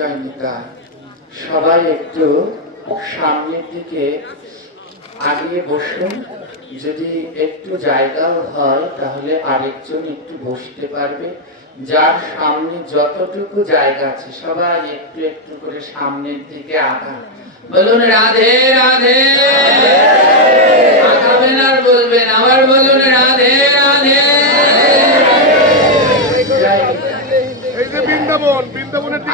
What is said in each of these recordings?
জয়নিতা সবাই একটু সামনের দিকে আগিয়ে বসুন। যদি একটু জায়গাও হয় তাহলে আরেকজন একটু বসতে পারবে। যার সামনে যতটুকু জায়গা আছে সবাই একটু একটু করে সামনের দিকে আগান। বলুন রাধে রাধে। আগাবেন আর বলবেন, আবার বলুন রাধে রাধে।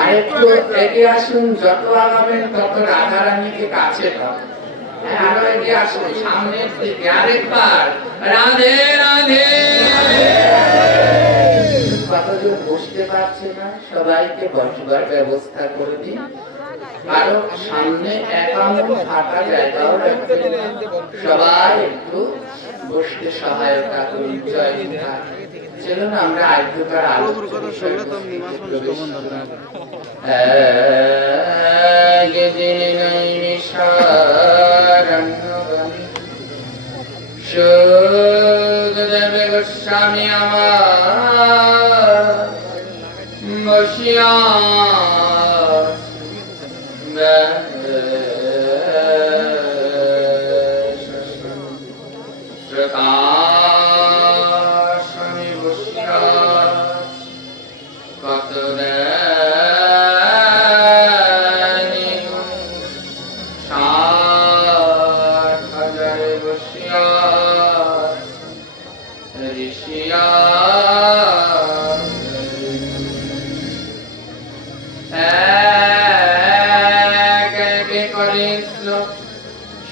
আরেকটু এগিয়ে আসুন, যত আগাবেন তত রাধারানীকে কাছে পাবেন। আরো এগিয়ে আসুন সামনের দিকে, আরেকবার রাধে রাধে। কতজন বসতে পারছে না, সবাইকে বসবার ব্যবস্থা করে দিন। কারো সামনে একান্ত ফাঁকা জায়গাও রাখবেন, সবাই একটু বসতে সহায়তা করুন। জয় নিতা। চলুন আমরা আদ্যকার আলোচনা সুখদেব গোস্বামী আমার বসিয়া প্রকাশমী বসিয়া কত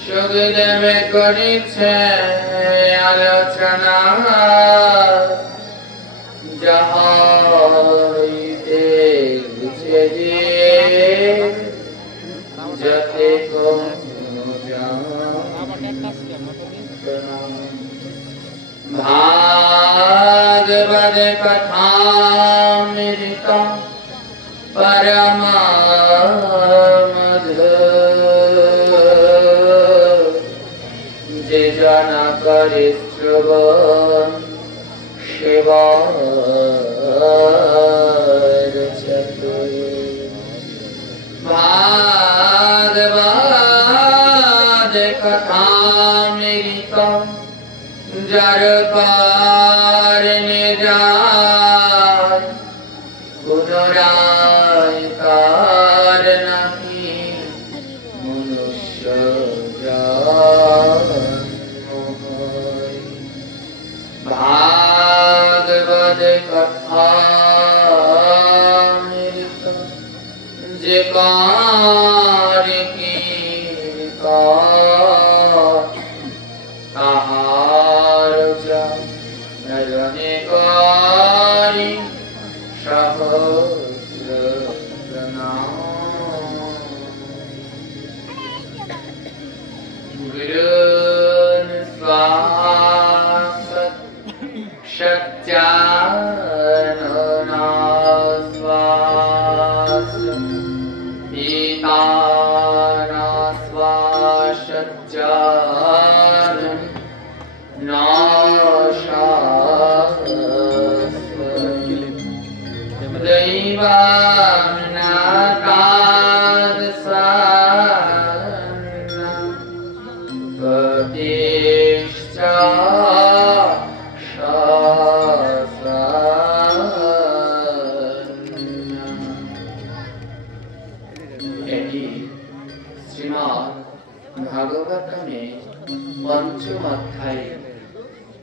সুখদেবে করেছে আলোচনা, যাহা হইতে যতে ভাগবত কথামৃত পরম যে জানা করে শ্রবণ সেবার ভাগবত কথামৃত যার কারণে যায় পুনরায় তার নাকি মনুষ্য ভাগবত কথামৃত যে কার তাহার জনে করি সহস্র গুরুন স্বাসৎ সত্যাননাস্বাস পিতানাস্বাসজ্জান এটি শ্রীমদ্ ভাগবতমে পঞ্চম অধ্যায়ে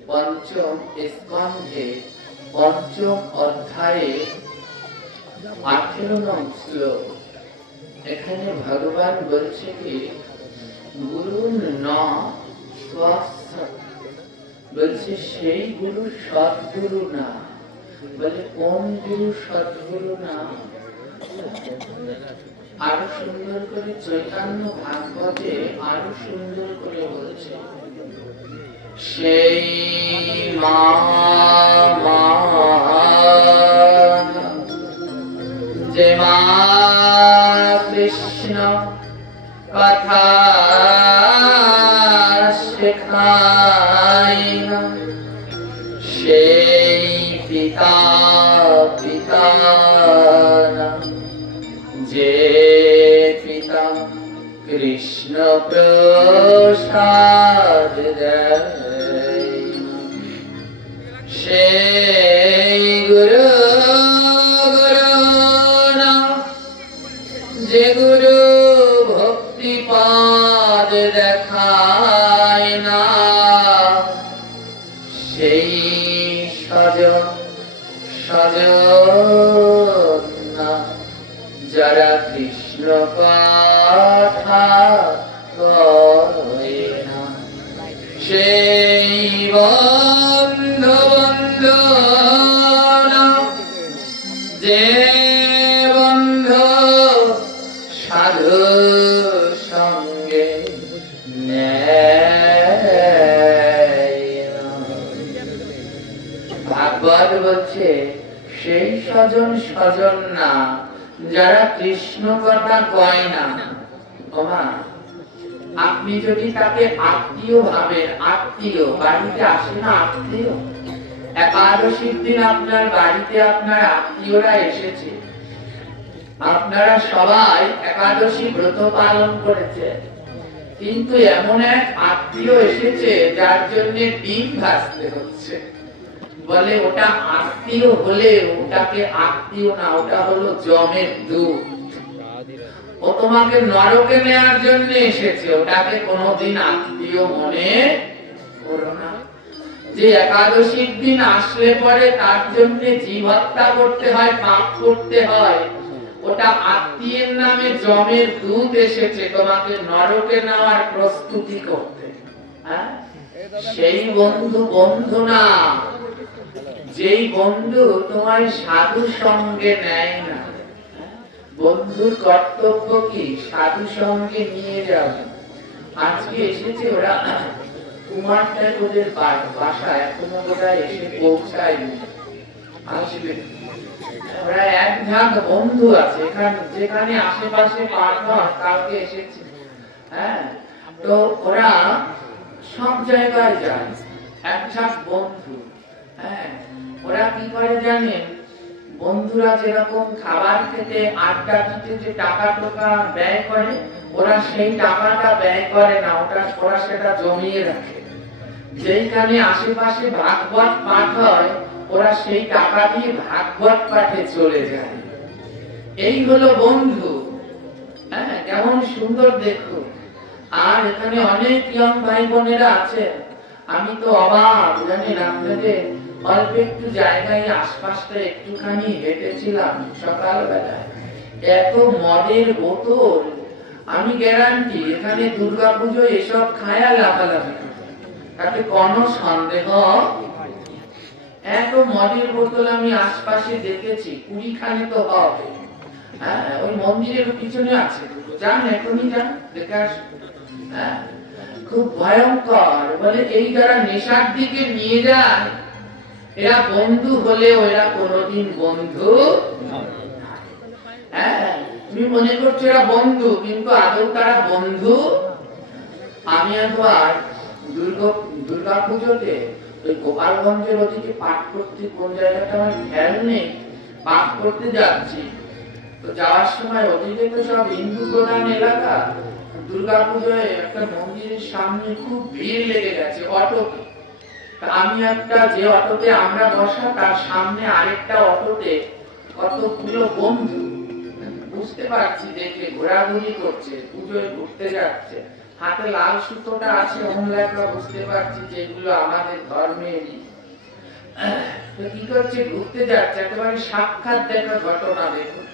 পঞ্চম স্কন্ধে পঞ্চম অধ্যায়ে 18 নং শ্লোক। এখানে ভগবান বলছে কি গুরু ন স্বসৎ, বলছে সেই গুরু সদ্গুরু না। বলে কোন গুরু সদ্গুরু না? আরো সুন্দর করে চৈতন্য ভাগবতে আরো সুন্দর করে বলছে সেই মা যে মা কৃষ্ণ কথা শেখায় না, সেই পিতা না যে প্রসাদ দেয় সেই গুরু না যে গুরু ভক্তিপদ দেখায় না সেই সজন না যারা কৃষ্ণ কথা কয় না সেই বন্ধু না যে বন্ধু সাধু সঙ্গে ভাগবত বলছে সেই স্বজন না যারা কৃষ্ণ কথা কয় না। ওমা, আপনি যদি তাকে আত্মীয় ভাবেন, আত্মীয় বাড়িতে আসে না, আত্মীয় একাদশীর দিন আপনার বাড়িতে আপনার আত্মীয়রা এসেছে, আপনারা সবাই একাদশী ব্রত পালন করেছে, কিন্তু এমন এক আত্মীয় এসেছে যার জন্য ডিম ভাজতে হচ্ছে, বলে ওটা আত্মীয় হলে ওটাকে আত্মীয় না, ওটা হলো জমের দুধ, ও তোমাকে নরকে নেওয়ার জন্য এসেছে, ওটাকে কোনোদিন আত্মীয় মনে করো না। যে একাদশীর দিন আসলে পরে তার জন্য জীব হত্যা করতে হয়, পাপ করতে হয়, ওটা আত্মীয়ের নামে জমের দুধ এসেছে তোমাকে নরকে নেওয়ার প্রস্তুতি করতে। সেই বন্ধু না, যেই বন্ধু তোমার সাধু সঙ্গে নেয় না। বন্ধুর কর্তব্য কি? সাধু সঙ্গে নিয়ে যাবে। আজকে এসেছে ওরা কুমারটার ওদের বাসা এখনো বোধহয় এসে পৌঁছায়নি, আসবে। ওরা এক ঝাঁক বন্ধু আছে এখানে, যেখানে আশেপাশে পার হয় কালকে এসেছে। হ্যাঁ, তো ওরা সব জায়গায় যায়, এক ঝাঁক বন্ধু। হ্যাঁ, ওরা কি করে জানেন? বন্ধুরা যেরকম খাবার খেতে আড্ডা দিতে যে টাকা ব্যয় করে, ওরা সেই টাকাটা ব্যয় করে না, ওরা সেটা জমিয়ে রাখে। যেখানে আশেপাশে ভাগবত পাঠ হয় ওরা সেই টাকা দিয়ে ভাগবত পাঠে চলে যায়। এই হলো বন্ধু। হ্যাঁ, কেমন সুন্দর দেখো। আর এখানে অনেক ইয়ং ভাই বোনেরা আছে, আমি তো অবাক, জানেন আপনাদের অল্প একটু জায়গায় আশপাশটা একটুখানি হেঁটেছিলাম সকালবেলায়, এত মদের বোতল, আমি গ্যারান্টি এখানে দুর্গাপুজো এসব খায়া লাফালাফি, তাতে কোনো সন্দেহ। এত মদের বোতল আমি আশপাশে দেখেছি, 20 খানি তো হবে। হ্যাঁ, ওই মন্দিরের পিছনে আছে, যান এখনই যান, দেখে আসুন। হ্যাঁ, খুব ভয়ঙ্কর। বলে এই যারা নেশার দিকে নিয়ে যায় এরা বন্ধু হলেও এরা কোনোদিন বন্ধু। হ্যাঁ, তুমি মনে করছো এরা বন্ধু, কিন্তু আদৌ তারা বন্ধু। আমি একবার দুর্গা পুজোতে ওই গোপালগঞ্জের ওদিকে পাঠ করতে, কোন জায়গাটা আমার খেয়াল নেই, পাঠ করতে যাচ্ছি। তো যাওয়ার সময় ওদিকে তো সব হিন্দু প্রধান এলাকা, দুর্গা পুজোয় একটা মন্দিরের সামনে খুব ভিড় লেগে গেছে অটোতে। আমি একটা, যে অটোতে আমরা বসা তার সামনে আরেকটা অটোতে কতগুলো বন্ধু, বুঝতে পারছি দেখে ঘোরাঘুরি করছে, পুজোয় ঘুরতে যাচ্ছে, হাতে লাল সুতোটা আছে, আমরা বুঝতে পারছি যে এগুলো আমাদের ধর্মেরই। তো কি করছে, ঘুরতে যাচ্ছে, একেবারে সাক্ষাৎ দেখা ঘটনা। দেখুন,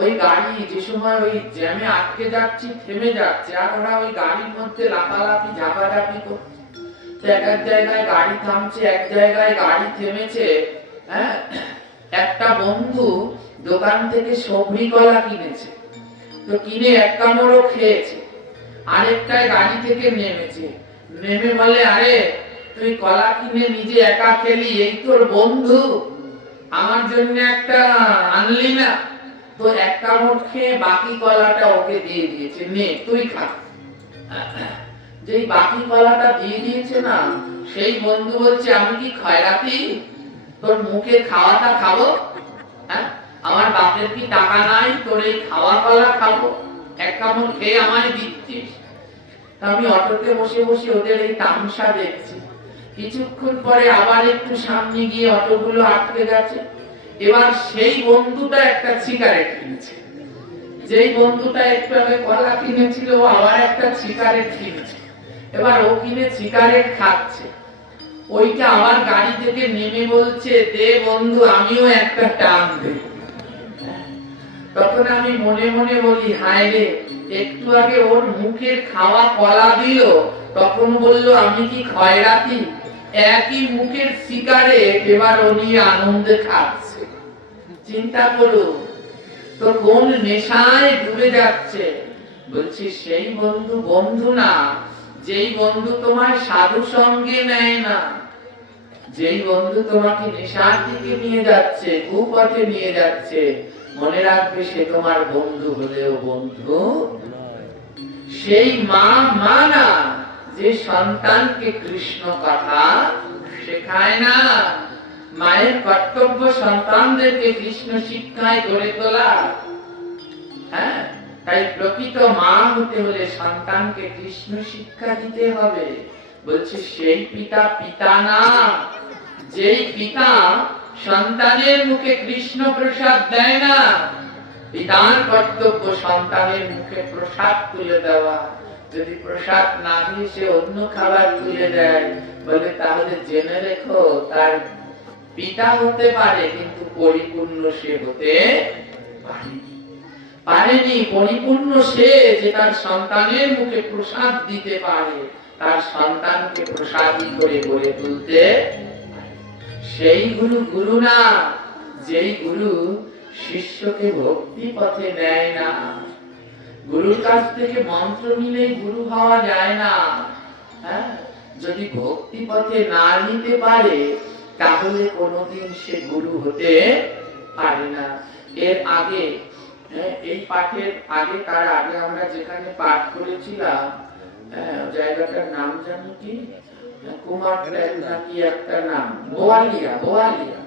ওই গাড়ি যে সময় ওই জ্যামে আটকে যাচ্ছি থেমে যাচ্ছে, আর ওরা ওই গাড়ির মধ্যে লাফালাফি ঝাপাঝাপি করছে। এক এক জায়গায় গাড়ি থামছে, এক জায়গায় গাড়ি থেমেছে। হ্যাঁ, একটা বন্ধু দোকান থেকে সবজি কলা কিনেছে, তো কিনে এক কামড়ও খেয়েছে। আরেকটায় গাড়ি থেকে নেমেছে, নেমে বলে, আরে তুই কলা কিনে নিজে একা খেলি, এই তোর বন্ধু, আমার জন্য একটা আনলি না? তো এক কামড় খেয়ে বাকি কলাটা ওকে দিয়ে দিয়েছে, নে তুই খা। যেই বাকি কলাটা দিয়ে দিয়েছে না, সেই বন্ধু বলছে, আমি কি খয়রাতি, তোর মুখে খাওয়াটা খাবো? হ্যাঁ, আমার বাপের কি টাকা নাই তোর এই খাওয়া কলা খাবো? এক কামড় খেয়ে আমায় দিচ্ছিস। আমি অটোতে বসে বসে ওদের এই তামসা দেখছি। কিছুক্ষণ পরে আবার একটু সামনে গিয়ে অটোগুলো আটকে গেছে। এবার সেই বন্ধুটা একটা সিগারেট কিনেছে, যেই বন্ধুটা একটু আগে কলা কিনেছিল ও আবার একটা সিগারেট কিনেছে। এবার ও কিনে সিগারেট খাচ্ছে, ওইটা আবার গাড়ি থেকে নেমে বলছে, দে বন্ধু আমিও একটা টান দেব। তখন আমি মনে মনে বলি, হায় রে, একটু আগে ওর মুখের খাওয়া কলা দিল, তখন বলল আমি কি খয়রাতি। একই মুখের সিগারেট এবার উনি আনন্দে খাচ্ছে। চিন্তা করো তো কোন নেশায় ডুবে যাচ্ছে। বলছি সেই বন্ধু বন্ধু না, যেই বন্ধু তোমায় সাধু সঙ্গে নেয় না, যেই বন্ধু তোমাকে নেশার দিকে নিয়ে যাচ্ছে, কুপথে নিয়ে যাচ্ছে, মনে রাখবে সে তোমার বন্ধু হলেও বন্ধু। সেই মা মা না, যে সন্তানকে কৃষ্ণ কথা শেখায় না। মায়ের কর্তব্য সন্তানদেরকে কৃষ্ণ শিক্ষায় গড়ে তোলা। হ্যাঁ, তাই প্রকৃত মা হতে হলে সন্তানকে কৃষ্ণ শিক্ষা দিতে হবে। বলছে সেই পিতা পিতা না, যেই পিতা সন্তানের মুখে কৃষ্ণ প্রসাদ দেয় না, পিতার কর্তব্য সন্তানের মুখে প্রসাদ তুলে দেওয়া। যদি প্রসাদ না দিয়ে সে অন্য খাবার তুলে দেয়, বলে তাহলে জেনে রেখো তার পিতা হতে পারে কিন্তু পরিপূর্ণ সে হতে পারেনি। পরিপূর্ণ সে যে তার সন্তানের মুখে প্রসাদ দিতে পারে, তার সন্তানকে প্রসাদী করে গড়ে তুলতে। সেই গুরু গুরু না, যেই গুরু শিষ্যকে ভক্তি পথে নেয় না। গুরুর কাছ থেকে মন্ত্র নিলেই গুরু হওয়া যায় না। হ্যাঁ, যদি ভক্তি পথে না নিতে পারে তাহলে কোনোদিন সে গুরু হতে পারে না। এর আগে এই পাঠের আগে, তার আগে আমরা যেখানে পাঠ করেছিলাম, জায়গাটার নাম জানি কি, কুমার নাকি একটা নাম, বোয়ালিয়া। বোয়ালিয়া,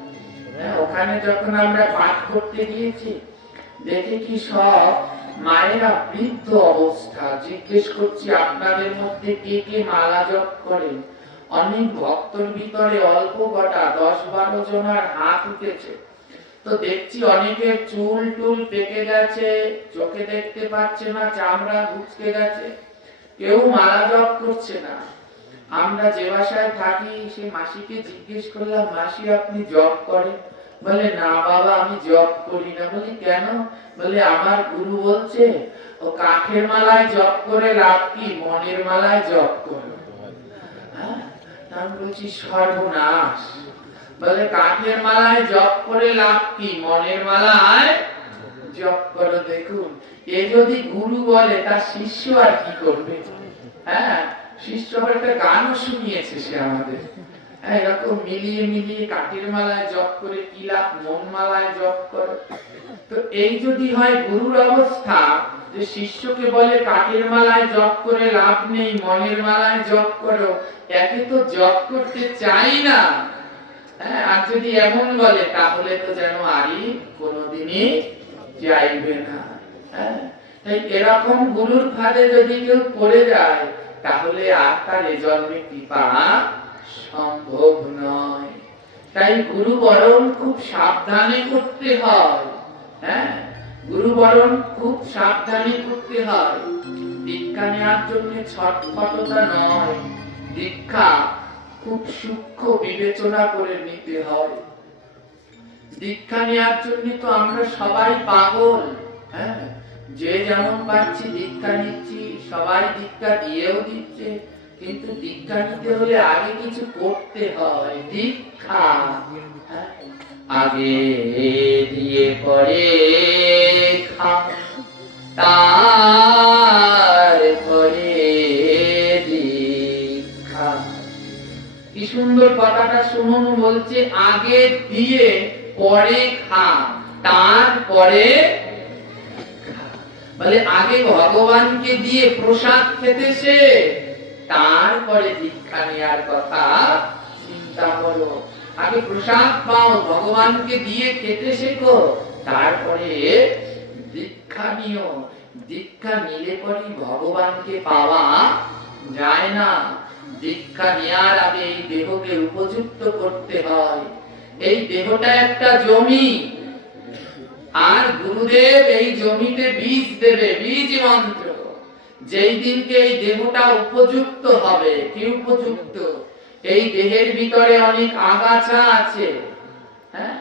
ওখানে যখন আমরা পাঠ করতে গিয়েছি, দেখে কি সব মায়েরা বৃদ্ধ অবস্থা। জিজ্ঞেস করছি আপনাদের মধ্যে কে কে মালা জপ করেন। অনেক ভক্তর ভিতরে অল্প কটা 10-12 জনের হাত উঠেছে। তো দেখছি অনেকের চুল টুল পেকে গেছে, চোখে দেখতে পাচ্ছে না, চামড়া ঘুচকে গেছে, কেউ মালা জপ করছে না। আমরা যে বাসায় থাকি সে মাসিকে জিজ্ঞেস করলাম, মাসি আপনি জপ করেন? বলে না বাবা আমি জপ করি না। বলি কেন? বলে আমার গুরু বলছে ও কাঠের মালায় জপ করে লাভ কি, মনের মালায় জপ করো। আমি বলছি সর্বনাশ। বলে কাঠের মালায় জপ করে লাভ কি, মনের মালায় জপ করো। দেখুন, এ যদি গুরু বলে তার শিষ্য আর কি করবে? হ্যাঁ, শিষ্য একটা গানও শুনিয়েছে সে আমাদের, এরকম মিলিয়ে মিলিয়ে কাঠের মালায় জপ করে কি লাভ, মন মালায় জপ করো। তো এই যদি হয় গুরুর অবস্থা, যে শিষ্যকে বলে কাঠের মালায় জপ করে লাভ নেই, মনের মালায় জপ করো, একে তো জপ করতে চাই না। আর যদি এমন বলে তাহলে তো যেন আরই কোনোদিনই চাইবে না। তাই এরকম গুরুর ফাঁদে যদি কেউ পড়ে যায় তাহলে আর তার এ জন্মে কৃপা সম্ভব নয়। তাই গুরু বরণ খুব সাবধানে করতে হয়। হ্যাঁ, গুরু বরণ খুব সাবধানে করতে হয়। দীক্ষা নেওয়ার জন্য ছটফটতা নয়, দীক্ষা খুব সূক্ষ্ম বিবেচনা করে নিতে হয়। দীক্ষা নেওয়ার জন্য তো আমরা সবাই পাগল। হ্যাঁ, যে যেমন পাচ্ছি দীক্ষা নিচ্ছি, সবাই দীক্ষা দিয়েও দিচ্ছে, কিন্তু দীক্ষা নিতে হলে আগে কিছু করতে হয়। দীক্ষা আগে দিয়ে পরে খা, তারপরে দীক্ষা। কি সুন্দর কথাটা শুনুন, বলছে আগে দিয়ে পরে খা, তারপরে বলে আগে ভগবানকে দিয়ে প্রসাদ খেতে সে, তারপরে দীক্ষা নেওয়ার কথা চিন্তা করো। আগে প্রসাদ পাও, ভগবানকে দিয়ে খেতে শেখো, তারপরে দীক্ষা নিও। দীক্ষা নিলে পরই ভগবানকে পাওয়া যায় না। দীক্ষা নেওয়ার আগে এই দেহকে উপযুক্ত করতে হয়। এই দেহটা একটা জমি, আর গুরুদেব এই জমিতে বীজ দেবে, বীজ মন্ত্র। যেই দিনকে এই দেহটা উপযুক্ত হবে, কি উপযুক্ত? এই দেহের ভিতরে অনেক আগাছা আছে, হ্যাঁ,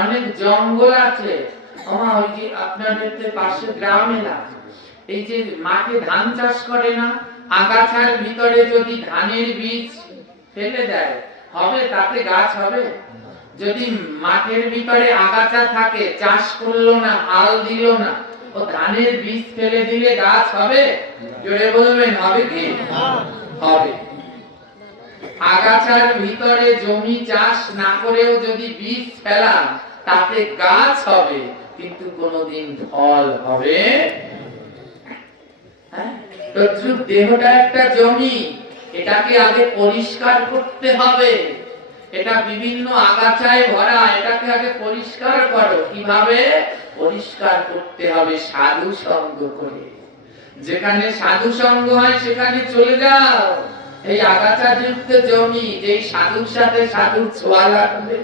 অনেক জঙ্গল আছে। ওই যে আপনাদের পাশে গ্রামে না, এই যে মাঠে ধান চাষ করে না, আগাছার ভিতরে যদি ধানের বীজ ফেলে দেয়, হবে? তাতে গাছ হবে? যদি মাঠের ভিতরে আগাছা থাকে, চাষ করলো না, হাল দিল না, ও ধানের বীজ ফেলে দিলে গাছ হবে? জোরে বলবেন, হবে কি? হবে। আগাছার ভিতরে জমি চাষ না করেও যদি বীজ ফেলা, তাতে গাছ হবে, কিন্তু কোনোদিন ফল হবে। দেহটা একটা জমি, এটাকে আগে পরিষ্কার করতে হবে। এটা বিভিন্ন আগাছায় ভরা, এটাকে আগে পরিষ্কার করো। কিভাবে পরিষ্কার করতে হবে? সাধু সঙ্গ করে। যেখানে সাধু সঙ্গ হয় সেখানে চলে যাও। এই আগাছাযুক্ত জমি, যেই সাধুর সাথে সাধুর ছোঁয়া লাগবে,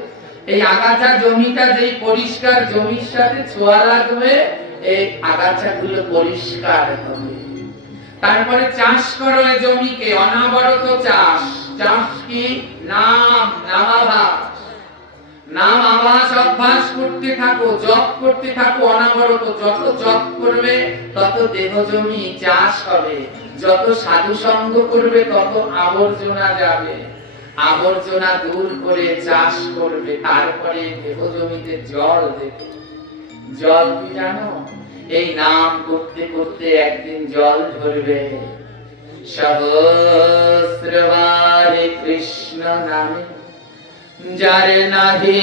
এই আগাছা জমিটা যেই পরিষ্কার জমির সাথে ছোঁয়া লাগবে, এই আগাছাগুলো পরিষ্কার হবে। তারপরে চাষ করো এই জমিকে, অনাবরত চাষ। চাষ কি? নাম, নামাভাস। নাম আভাস অভ্যাস করতে থাকো, জপ করতে থাকো অনাবরত। যত জপ করবে তত দেহ জমি চাষ হবে। যত সাধু সঙ্গ করবে তত আবর্জনা যাবে। আবর্জনা দূর করে চাষ করবে। তারপরে দেহ জমিতে জল দেবে। জল কি জানো? এই নাম করতে করতে একদিন জল ধরবে। সহস্রবার কৃষ্ণ নামে যার নাহি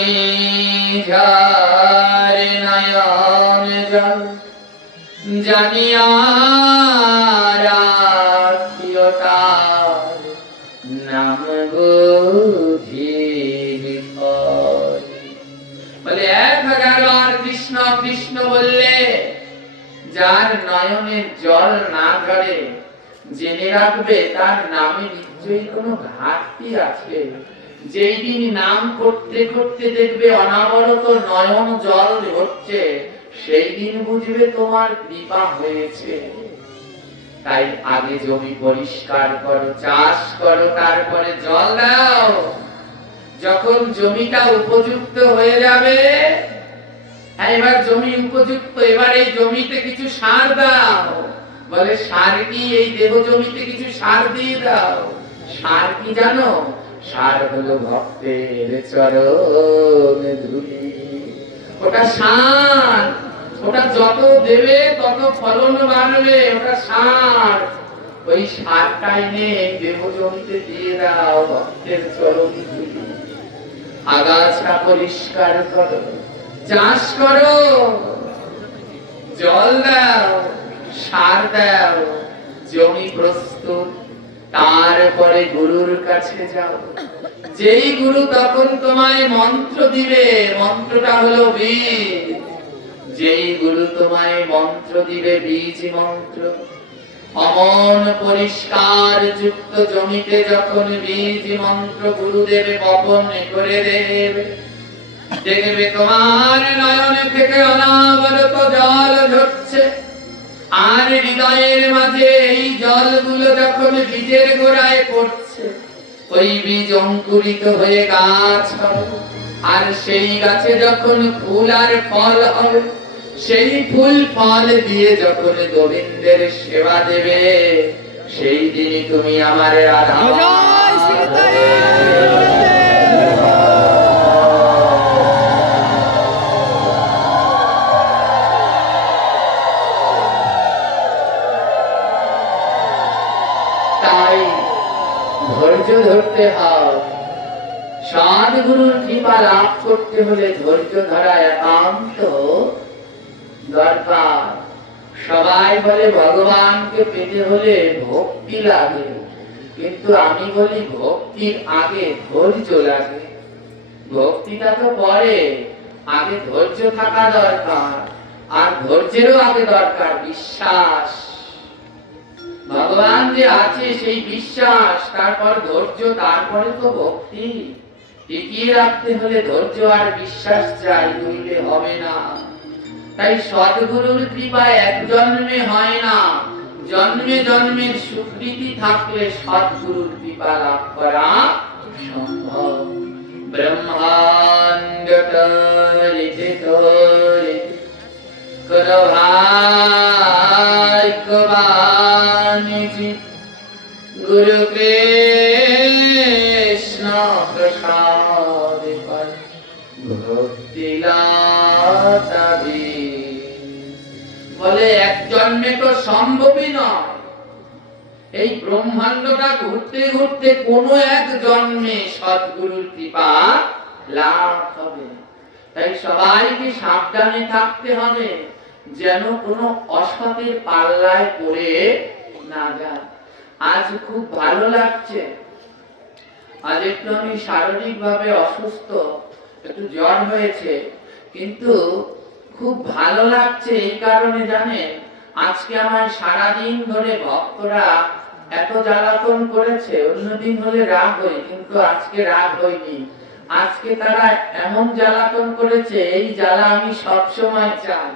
যার নয়ন জল, জানিয়া রাখিও তার নাম বুঝিবি ফল। বলে 1000 বার কৃষ্ণ কৃষ্ণ বললে যার নয়নের জল না ধরে, জেনে রাখবে তার নামে নিশ্চয়ই কোনো ঘাটতি আছে। যেই দিন নাম করতে করতে দেখবে অনাবরত নয়ন জল হচ্ছে, সেই দিন বুঝবে তোমার কৃপা হয়েছে। তাই আগে জমি পরিষ্কার করো, চাষ করো, তারপরে জল দাও। যখন জমিটা উপযুক্ত হয়ে যাবে, এবার জমি উপযুক্ত, এবার এই জমিতে কিছু সার দাও। বলে সার কি? এই দেহ জমিতে কিছু সার দিয়ে দাও। সার কি জানো? সার হলো ভক্তের চরণ ধুলি। ওটা সার, ওটা যত দেবে তত ফলন বাড়বে, ওটা সার। ওই সারটা এনে দেহ জমিতে দিয়ে দাও, ভক্তের চরণ ধুলি। আগাছা পরিষ্কার করো, চাষ করো, জল দাও, সার দাও, জমি প্রস্তুত। তারপরে গুরুর কাছে যাও। যেই গুরু তখন তোমায় মন্ত্র দিবে, মন্ত্রটা হলো বীজ। যেই গুরু তোমায় মন্ত্র দিবে, বীজ মন্ত্র, অমন পরিষ্কার যুক্ত জমিতে যখন বীজ মন্ত্র গুরুদেব বপন করে দেবে, দেখবে তোমার নয়ন থেকে অনাবরত জল ঝরছে। আর হৃদয়ের মাঝে এই জলগুলো যখন বীজের গোড়ায় পড়ছে, ওই বীজ অঙ্কুরিত হয়ে গাছ হবে। আর সেই গাছে যখন ফুল আর ফল হবে, সেই ফুল ফল দিয়ে যখন গোবিন্দের সেবা দেবে, সেই দিনই তুমি আমার রাধা। তাই ধৈর্য ধরতে হয়। সদ্গুরুর কৃপা লাভ করতে হলে ধৈর্য ধরা একান্ত দরকার। সবাই বলে ভগবানকে পেতে হলে ভক্তি লাগে, কিন্তু আমি বলি ভক্তির আগে ধৈর্য লাগে। ভক্তিটা তো পরে, আগে ধৈর্য থাকা দরকার। আর ধৈর্যেরও আগে দরকার বিশ্বাস। ভগবান যে আছে সেই বিশ্বাস, তারপর ধৈর্য, তারপরে তো ভক্তি। টিকিয়ে রাখতে হলে ধৈর্য আর বিশ্বাস চাই, নইলে হবে না। তাই সদ্গুরুর কৃপা এক জন্মে হয় না, জন্মে জন্মের সুকৃতি থাকলে সদ্গুরুর কৃপা লাভ করা সম্ভব। ব্রহ্মাণ্ড তরিতে তরিতে করো ভাগ্যবান জি, গুরু কৃষ্ণ প্রসাদ পাই ভক্তি লতা বীজ। বলে এক জন্মে তো সম্ভবই নয়, এই ব্রহ্মাণ্ডটা ঘুরতে ঘুরতে কোনো এক জন্মে সদ্গুরুর কৃপা লাভ হবে। তাই সবাইকে সাবধানে থাকতে হবে, যেন কোনো অসতের পাল্লায় পড়ে না যায়। আজ খুব ভালো লাগছে, আজ একটু আমি শারীরিক ভাবে অসুস্থ, একটু জ্বর হয়েছে, কিন্তু খুব ভালো লাগছে এই কারণে জানেন, আজকে আমার সারাদিন ধরে ভক্তরা এত জ্বালাতন করেছে। অন্যদিন হলে রাগ হই, কিন্তু আজকে রাগ হয়নি। আজকে তারা এমন জ্বালাতন করেছে, এই জ্বালা আমি সবসময় চাই।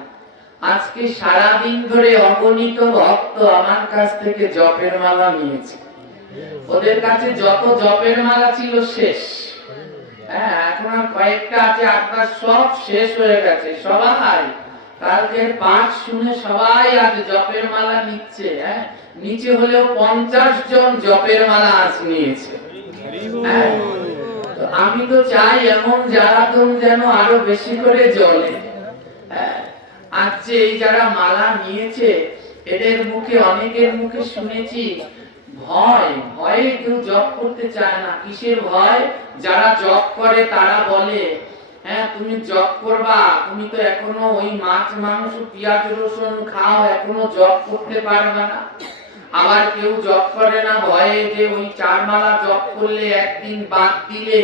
আজকে সারাদিন ধরে অগণিত ভক্ত আমার কাছ থেকে জপের মালা নিয়েছে। ওদের কাছে যত জপের মালা ছিল শেষ, হ্যাঁ এখন আর কয়েকটা আছে, আপনার সব শেষ হয়ে গেছে। সবাই কালকের পাঠ শুনে সবাই আজ জপের মালা নিচ্ছে। হ্যাঁ, নিচে হলেও 50 জন জপের মালা আজ নিয়েছে। হ্যাঁ, তো আমি তো চাই এমন জ্বালাতন যেন আরো বেশি করে জ্বলে। হ্যাঁ, আজ যে এই যারা মালা নিয়েছে, এদের মুখে, অনেকের মুখে শুনেছি ভয়, ভয়ে কেউ জপ করতে চায় না। কিসের ভয়? যারা জপ করে তারা বলে, হ্যাঁ তুমি জপ করবা, তুমি তো এখনো ওই মাছ মাংস পেঁয়াজ রসুন খাও, এখনো জপ করতে পারবে না। আবার কেউ জপ করে না ভয়ে যে ওই 4 মালা জপ করলে একদিন বাদ দিলে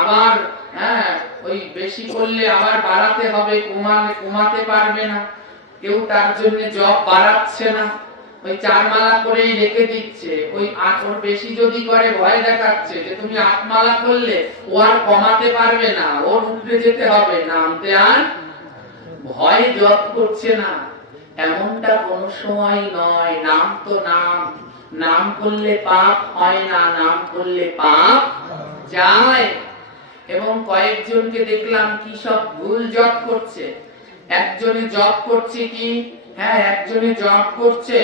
আবার, হ্যাঁ ওই বেশি করলে আবার বাড়াতে হবে, কমাতে পারবে না। কেউ তার জন্য জপ বাড়াচ্ছে না, ওই 4 মালা করেই রেখে দিচ্ছে। ওই 8 ওর বেশি যদি করে ভয় দেখাচ্ছে যে তুমি 8 মালা করলে ও আর কমাতে পারবে না, ওর উপরে যেতে হবে, নামতে আর ভয় জপ করছে না। এমনটা কোনো সময় নয়। নাম তো নাম, নাম করলে পাপ হয় না, নাম করলে পাপ যায়। এবং কয়েকজনকে দেখলাম কি সব ভুল জপ করছে। একজনে জপ করছে কি, হ্যাঁ একজনে জপ করছে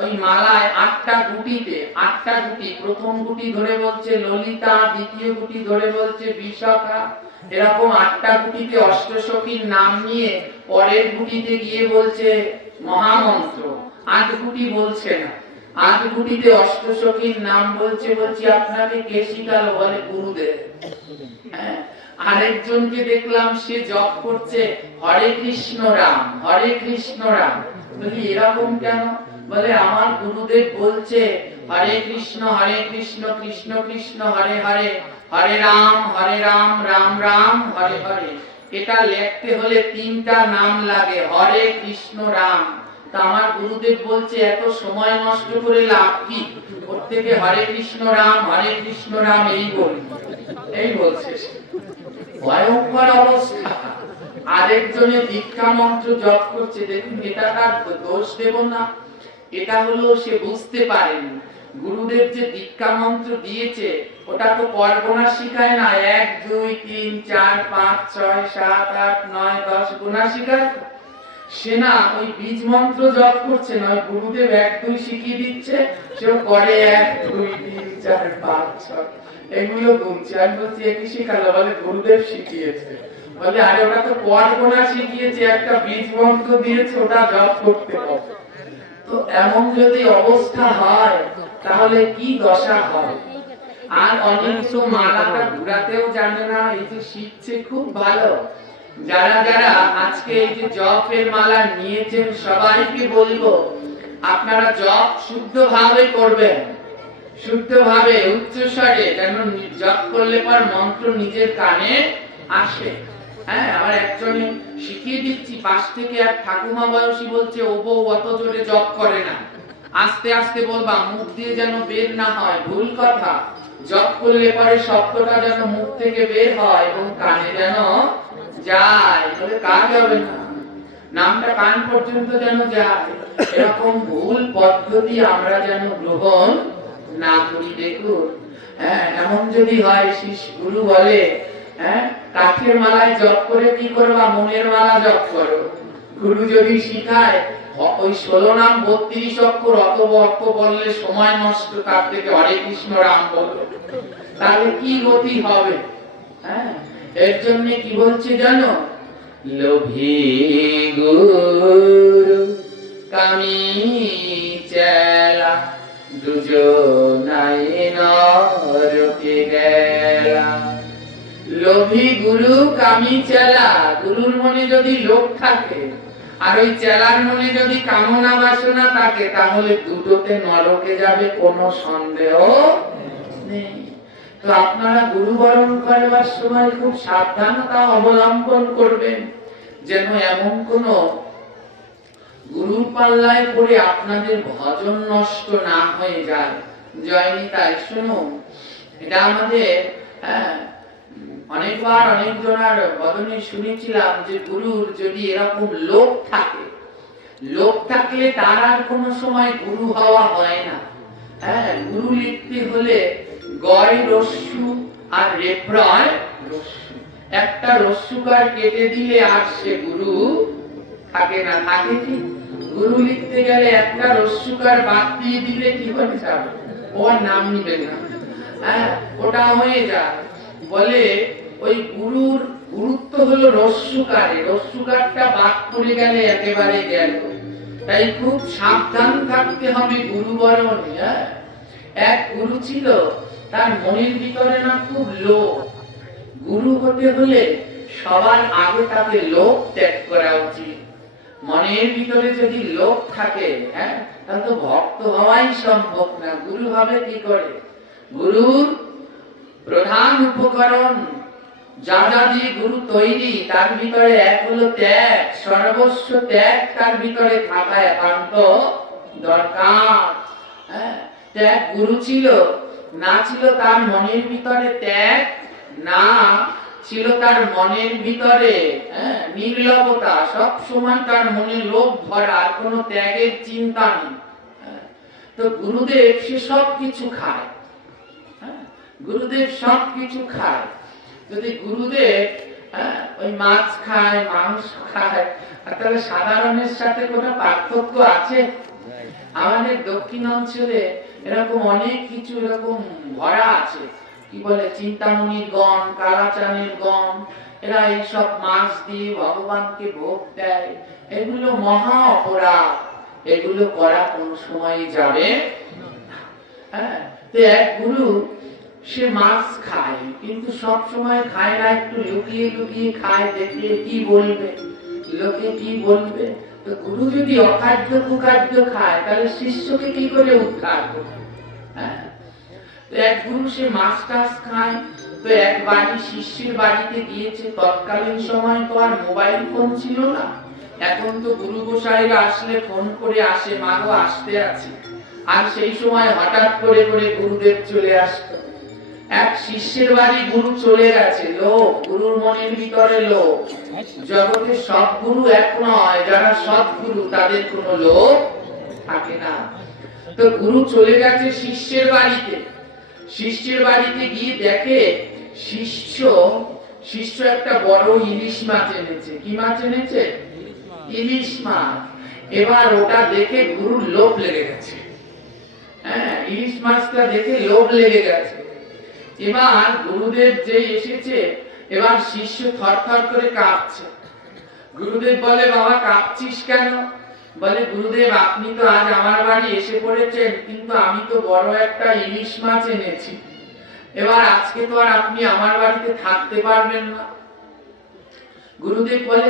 ওই মালায় 8টা গুটিতে, 8টা গুটি, প্রথম গুটি ধরে বলছে ললিতা, দ্বিতীয় গুটি ধরে বলছে বিশাখা, এরকম 8টা গুটিতে অষ্টসখীর নাম নিয়ে পরের গুটিতে গিয়ে বলছে মহামন্ত্র। 8 গুটি বলছে না, 8 গুটিতে অষ্টসখীর নাম বলছে। বলছি আপনাকে কে শিখালো? বলে গুরুদেব। হ্যাঁ, আরেকজনকে দেখলাম সে জপ করছে হরে কৃষ্ণ রাম, হরে কৃষ্ণ রাম। বলি এরকম কেন? বলে আমার গুরুদেব বলছে হরে কৃষ্ণ কৃষ্ণ কৃষ্ণ হরে হরে, হরে রাম রাম রাম হরে হরে। এটা লিখতে হলে 3টা নাম লাগে, হরে কৃষ্ণ রাম। তা আমার গুরুদেব বলছে এত সময় নষ্ট করে লাভ কি, ওর থেকে হরে কৃষ্ণ রাম এই বল, এই বলছে। ভয়ঙ্কর অবস্থা। আরেকজনে দীক্ষা মন্ত্র জপ করছে। দেখুন এটা তার দোষ দেব না, এটা হলো সে বুঝতে পারেনি। গুরুদেব যে দীক্ষা মন্ত্র দিয়েছে ওটা তো পরগনা শিখায় না, 1 2 3 4 5 6 7 8 9 10 গুণা শিখায়। সে না ওই বীজ মন্ত্র জপ করছে না, ওই গুরুদেব 1 2 শিখিয়ে দিচ্ছে, সেও করে 1 2 3 4 5 6 এগুলো গুনছে। আমি বলছি একই শিখালো? বলে গুরুদেব শিখিয়েছে। বলে আরে ওটা তো পরগনা শিখিয়েছে, একটা বীজ মন্ত্র দিয়েছে, ওটা জপ করতে হবে। তো এমন যদি অবস্থা হয় তাহলে কি দশা হয়। আর অনেক তো মালাটা ঘুরাতেও জানে না, এই যে শিখছে খুব ভালো। যারা যারা আজকে এই যে জপের মালা নিয়েছেন সবাইকে বলবো আপনারা জপ শুদ্ধভাবে করবেন, শুদ্ধভাবে উচ্চ স্বরে, যেন জপ করলে পর মন্ত্র নিজের কানে আসে। হ্যাঁ, আবার একজনে শিখিয়ে দিচ্ছি, পাশ থেকে এক ঠাকুমা বয়সী বলছে, ও বউ অত জোরে জপ করে না, আস্তে আস্তে বলবা, মুখ দিয়ে যেন বের না হয়। ভুল কথা, জপ করলে পরে শব্দটা যেন মুখ থেকে বের হয় এবং কানে যেন যায়, বলে কাজ হবে না, নামটা কান পর্যন্ত যেন যায়। এরকম ভুল পদ্ধতি আমরা যেন গ্রহণ না করি। দেখুন, হ্যাঁ, এমন যদি হয়, গুরু বলে, হ্যাঁ, কাঠের মালায় জপ করে কি করবা, মনের মালা জপ করো। গুরু যদি শিখায় ওই 16 নাম 32 অক্ষর অত অর্থ বললে সময় নষ্ট, তার থেকে হরে কৃষ্ণ রাম বলো, তাহলে কি গতি হবে? হ্যাঁ, এর জন্য কি বলছে জানো, লোভী গুরু কামি চেলা দুজনাই নরকে গেলা। লোভী গুরু কামি চেলা, গুরুর মনে যদি লোভ থাকে আর ওই চেলার মনে যদি কামনা বাসনা থাকে, তাহলে দুটোতে নরকে যাবে, কোনো সন্দেহ নেই। তো আপনারা গুরু বরণ করবার সময় খুব সাবধানতা অবলম্বন করবেন, যেন এমন কোন গুরুর পাল্লায় পড়ে আপনাদের ভজন নষ্ট না হয়ে যায়। জয়নি তাই শুনুন, এটা আমাদের অনেকবার অনেকজনের বদনে শুনেছিলাম যে গুরুর যদি এরকম লোভ থাকে, লোভ থাকলে তার আর কোনো সময় গুরু হওয়া হয় না। হ্যাঁ, গুরু লিখতে হলে গয় রস্যু আর রেফ্রয় রস্যু, একটা রস্যুকার কেটে দিলে আর সে গুরু থাকে না। থাকে কি, গুরু লিখতে গেলে একটা রস্যুকার বাদ দিয়ে দিলে কি করে যাবে, ওর নাম নিবে না। হ্যাঁ, ওটা হয়ে যায়। বলে ওই গুরুর গুরুত্ব হলো রস্যুকারে, রস্যুকারটা বাদ পড়ে গেলে একেবারে গেল। তাই খুব সাবধান থাকতে হবে গুরু বরণে। এক গুরু ছিল, তার মনের ভিতরে না খুব লোভ। গুরু হতে হলে সবার আগে তাকে লোভ ত্যাগ করা উচিত। মনের ভিতরে যদি লোভ থাকে, হ্যাঁ, তাহলে তো ভক্ত হওয়াই সম্ভব না। গুরু হবে কি করে? গুরুর প্রধান উপকরণ যা যা দিয়ে গুরু তৈরি, তার ভিতরে এক হলো ত্যাগ, সর্বস্ব ত্যাগ তার ভিতরে থাকা একান্ত দরকার। হ্যাঁ, ত্যাগ গুরু ছিল না, ছিল তার মনের ভিতরে ত্যাগ, না ছিল তার মনের ভিতরে নির্লোভতা, সব সময় তার মনে লোভ ভরা, আর কোনো ত্যাগের চিন্তা নেই। তো গুরুদেব সে সব কিছু খায়, গুরুদেব সব কিছু খায়। যদি গুরুদেব ওই মাছ খায়, মাংস খায়, তাহলে সাধারণের সাথে কোনো পার্থক্য আছে? আমাদের দক্ষিণ অঞ্চলে এরকম অনেক কিছু এরকম ভরা আছে, কি বলে, চিন্তামণির গণ, কালাচানের গণ, এরা এইসব মাছ দিয়ে ভগবানকে ভোগ দেয়। এগুলো মহা অপরাধ, এগুলো করা কোন সময় যাবে। হ্যাঁ, তো এক গুরু সে মাছ খায়, কিন্তু সব সময় খায় না, একটু লুকিয়ে লুকিয়ে খায়, দেখলে কি বলবে, লোকে কি বলবে। তো গুরু যদি অখাদ্য কুখাদ্য খায়, তাহলে শিষ্যকে কি করে উদ্ধার করবে? হ্যাঁ, তো এক গুরু সে মাছ টাছ খায়। তো এক বাড়ি শিষ্যের বাড়িতে গিয়েছে, তৎকালীন সময় তো আর মোবাইল ফোন ছিল না। এখন তো গুরু গোসাইরা আসলে ফোন করে আসে, মা গো আসতে আছে। আর সেই সময় হঠাৎ করে করে গুরুদেব চলে আসতো। এক শিষ্যের বাড়ি গুরু চলে গেছে, লোভ, গুরুর মনের ভিতরে লোভ। জগতে সব গুরু এক নয়, যারা সৎ গুরু তাদের কোনো লোভ থাকে না। তো গুরু চলে গেছে শিষ্যের বাড়িতে। শিষ্যের বাড়িতে গিয়ে দেখে শিষ্য একটা বড় ইলিশ মাছ এনেছে। কি মাছ এনেছে? ইলিশ মাছ। এবার ওটা দেখে গুরুর লোভ লেগে গেছে। হ্যাঁ, ইলিশ মাছটা দেখে লোভ লেগে গেছে। এবার গুরুদেব যে এসেছে, এবার শিষ্য থরথর করে কাঁপছে। গুরুদেব বলে, বাবা কাঁপছিস কেন? বলে, গুরুদেব আপনি তো আজ আমার বাড়ি এসে পড়েছেন, কিন্তু আমি তো বড় একটা ইলিশ মাছ এনেছি। এবার আজকে তো আর আপনি আমার বাড়িতে থাকতে পারবেন না। গুরুদেব বলে,